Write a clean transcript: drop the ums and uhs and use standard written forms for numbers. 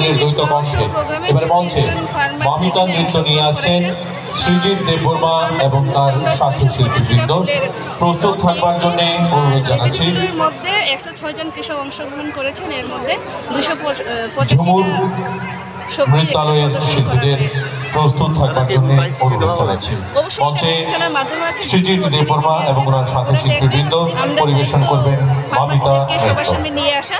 ছেলের দ্বৈত কণ্ঠে এবারে মঞ্চে মমিতা নৃত্য নিয়ে আসছেন সৃজিত দেববর্মা এবং তার সাথী শিল্পীবৃন্দ। প্রস্তুত থাকবার জন্য অনুরোধ জানাচ্ছি। এর মধ্যে 106 জন কৃষক অংশগ্রহণ করেছেন, এর মধ্যে 225 ঝুমুর নৃত্যালয়ের শিল্পীদের প্রস্তুত থাকবার জন্য অনুরোধ জানাচ্ছি। মঞ্চে সৃজিত দেববর্মা এবং ওনার সাথী শিল্পীবৃন্দ পরিবেশন করবেন মমিতা নৃত্য। নিয়ে আসা